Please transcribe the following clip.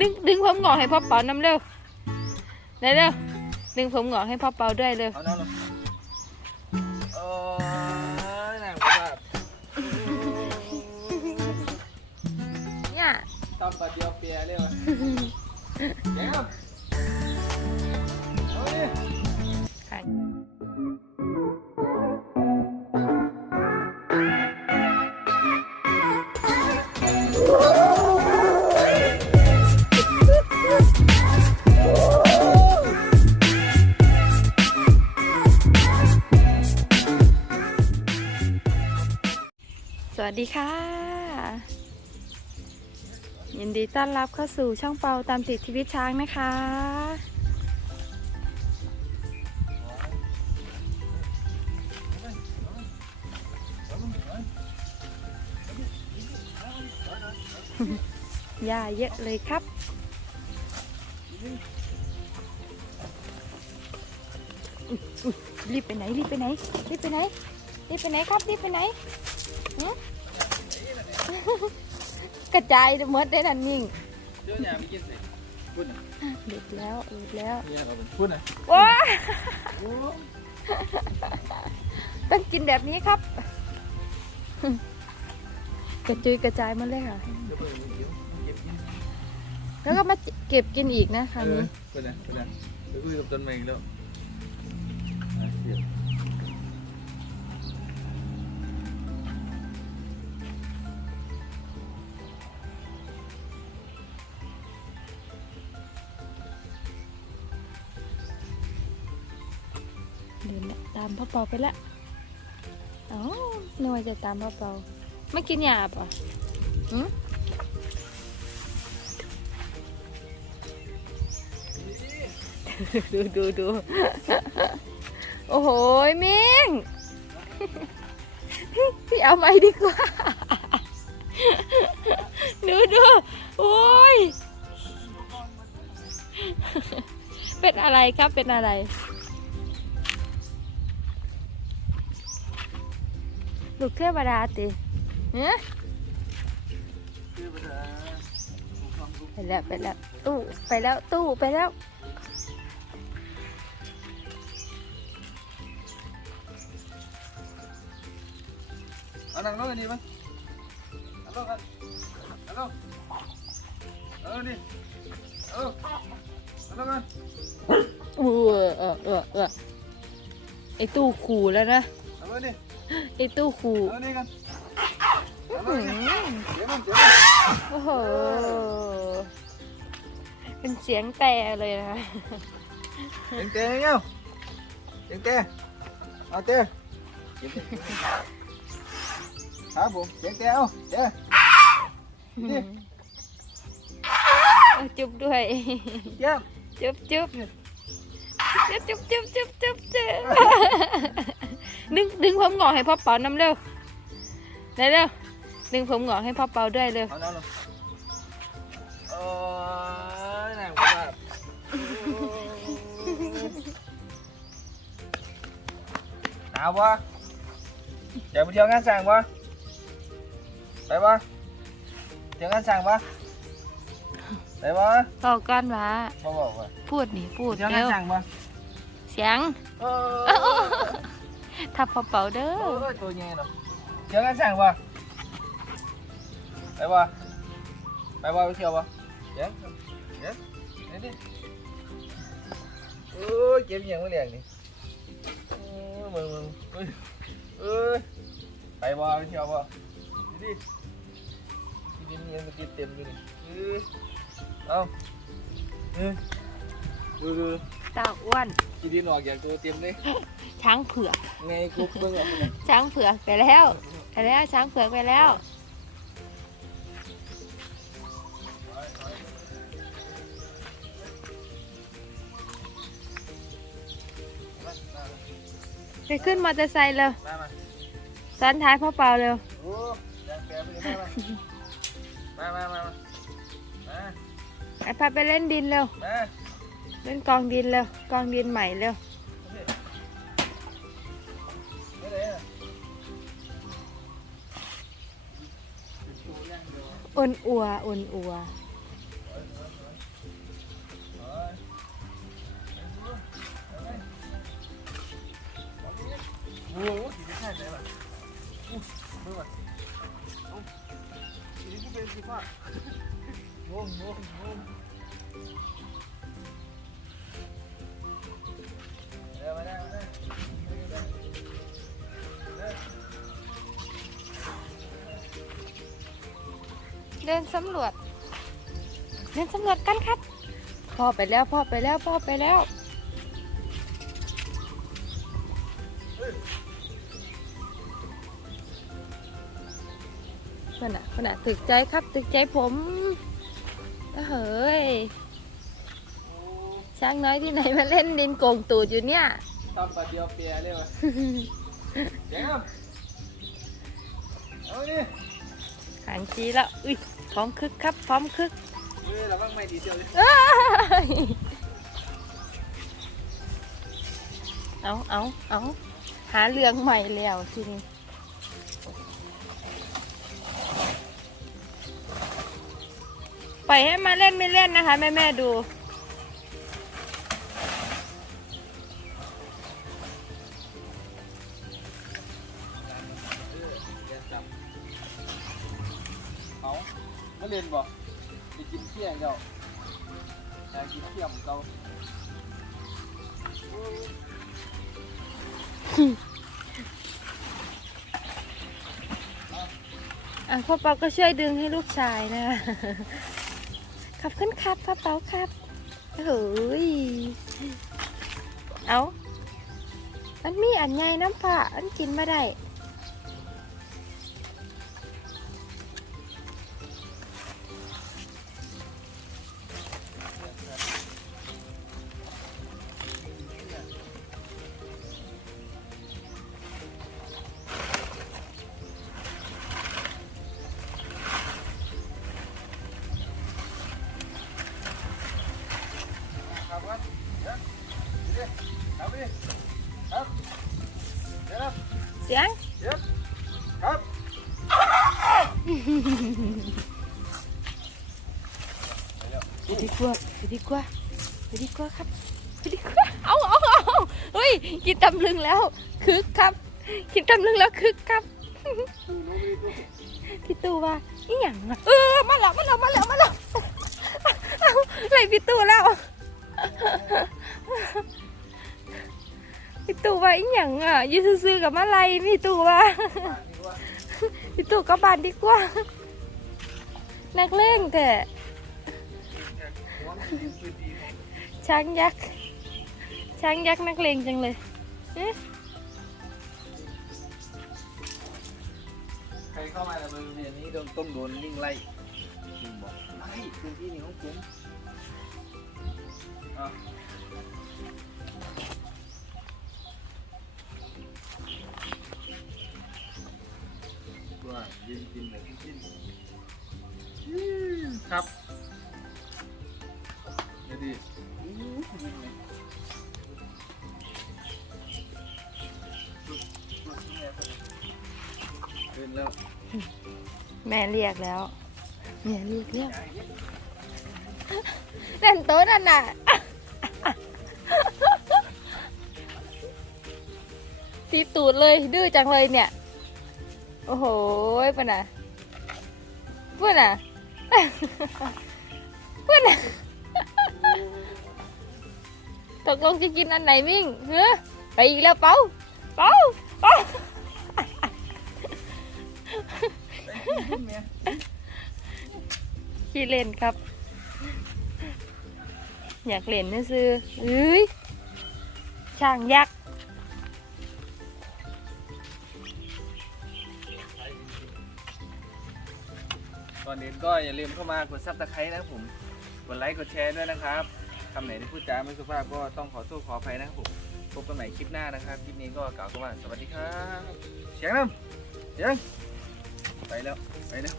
ดึงดึงผมงอกให้พ่อเปาน้ำเร็วได้เร็วดึงผมงอกให้พ่อเปาด้วยเร็วเอาน้ำลงโอ้ยหนังผมแบบเนี่ยทำปัดเดียวเปียเรียกว่าเดี๋ยวเอาดิ วัสดีค่ะ ยินดีต้อนรับเข้าสู่ช่องเปาตามติดชีวิตช้างนะคะ หญ้าเยอะเลยครับรีบไปไหนรีบไปไหนรีบไปไหนรีบไปไหนครับรีบไปไหน ระจายหมดได้ทันยิ่งเดี๋ยวอย่าไปกินสิพูดหน่อยหลุดแล้วหลุดแล้วเนี่ยเราเป็นพูดหน่อยว้าโอ้ต้องกินแบบนี้ครับ กระจุยกระจายหมาเลยค่ะ เดี๋ยวเปิดเดี๋ยวเก็บกินแล้วก็มาเก็บกินอีกนะคราวเออนี้พูดหน่อยพูดหน่อยเดี๋ยวคุยกับต้นไม้อีกแล้ว เดินละตามพ่อเปาไปละอ๋อหน่วยจะตามพ่อเปาไม่กินยาป่ะหืมดูดูดูโอ้โหเมิงพี่เอาไปดีกว่า ดูดูโอ้ย เป็นอะไรครับเป็นอะไร ลูกเทวดาติเนี่ยคือภาษาความรู้ไปแล้วไปแล้วตู้ไปแล้วตู้ไปแล้วเอานั่งลงกันดีมั้ยเอาลงกันเอาลงเอาลงดิเอาลงเอาลงกันเออเออเออเออไอตู้ขู่แล้วนะเอาลงดิ ไอตู้ขู่เอาลงนี่กันเอาลอื้งอดิหือเดี๋ยวมันเดี๋ยวมันโอ้โห เป็นเสียงแต่เลยนะเต็งเต้เงี้ยเต็งเต้เอาเต้ครับผมเต็งเต้เอาเต้นี่เอาจุบด้วยเยี่ยมจุบจุบจุบจุบจุบจุบจุบจุบ ดึงดึงผมงอกให้พ่อเปาน้ำเร็วได้เร็วดึงผมงอกให้พ่อเปาด้วยเร็วเอาน้ำลงโอ้ยหนังผมแบบหนาวปะอยากไปเที่ยวงานสั่งปะไปปะเที่ยวงานสั่งปะไปปะบอกกันว่าพ่อบอกว่าพูดนี่พูดเที่ยวงาเร็นวสั่งปะเสียง ทับพอเป่าเด้อ Ôi, tôi nghe rồi Chưa nghe sang qua Đây qua Đây qua, chưa qua Chén Chén Đến đi Ôi, chém nhàng mới liền đi Ôi, mừng mừng Ôi Ôi Đây qua, chưa qua Đến đi Đi đi, đi tìm đi Không Ừ ดูดูตาอ้วนกินดินออกอย่างตัวเต็มเลยช้างเผือกไงกูเบิ่งอะช้างเผือกไปแล้วไปแล้วช้างเผือกไปแล้วไปขึ้นมอเตอร์ไซค์เร็วมาซ้อนท้ายพ่อเปล่าเร็วมามามามามาไอพาไปเล่นดินเร็วมา เล่นกองดินเร็วกองดินใหม่เร็วอะโอ่อนอัวอ่อนอัวโอ้โหสีแค่ไหนล่ะอู้เมื่อวันเอ้าสีนี้กูเป็นสีฟ้างงงง เดินสำรวจ เดินสำรวจกันครับพ่อไปแล้วพ่อไปแล้วพ่อไปแล้วขนาดขนาดถึกใจครับถึกใจผมเฮ้ย ช้างน้อยที่ไหนมาเล่นดินโกงตูดอยู่เนี่ยทำปลาเดียวเปียเลยวะเจ๋งอะเอาดิหางจีแล้วอุ้ยพร้อมคึกครับ พร้อมคึกเฮ้ยเราบ้างไม่ดีเดียวเลยเอ้ยเอาเอาเอาหาเรื่องใหม่แล้วทีนี้ปล่อยให้มาเล่นไม่เล่นนะคะ แม่แม่ๆดู เล่นบ่ไปกินเที่ยงเจ้าอยากกินเที่ยงเจ้าอะพ่อเปาก็ช่วยดึงให้ลูกชายนะคะขอบคุณครับพ่อเปาครับเฮ้ยเอามันมีอันใหญ่น้ำปลาอันกินมาได้ เสียงเดี๋ยวครับไปดีกว่าไปดีกว่าไปดีกว่าครับไปดีกว่าเอาเอาเอาเฮ้ยกินตำลึงแล้วคึกครับ กินตำลึงแล้วคึกครับพี่ตู่ว่าอีหยังอะเออมาแล้วมาแล้วมาแล้วมาแล้วเอาไล่พี่ตู่แล้ว พี่ตู่ว่าอีหยังอะยืซื้อๆกับมาไล่พี่ตู่ว่าพี่ตู่กลับานดีกว่า นักเล่งแต่ช้างยักษ์ช้างยักษ์นักเลงจังเลยใครเข้ามาในบริเวณนี้ต้องต้องโดนลิงไล่งบอกไล่พื้นที่นี้ของผม อะตัวยินกินแบบกินอืมครับเดี๋ยวดิอู้หูยิงเลยสุดสุดแม่เพิ่นแล้วแม่เรียกแล้วแม่เรียกแล้วนั่นโต๊ะนั่นน่ะตีตูดเลยดื้อจังเลยเนี่ย โอ้โหปะน่ะเพื่อนน่ะเพื่อนน่ะตกลงจะกินอันไหนมิ่งเฮ้อไปอีกแล้วเป้าเป้าเป้าขี้เล่นครับ อยากเล่นนะซื้อเอ้ยช่างยัก ก่อนอื่นก็อย่าลืมเข้ามากดซับสไครต์นะครับผม กดไลค์กดแชร์ด้วยนะครับคำไหนที่พูดจาไม่สุภาพก็ต้องขอโทษขออภัยนะครับผม พบกันใหม่คลิปหน้านะครับ คลิปนี้ก็กล่าวคำว่าสวัสดีครับ เสียงน้ำเสียงไปแล้ว ไปแล้ว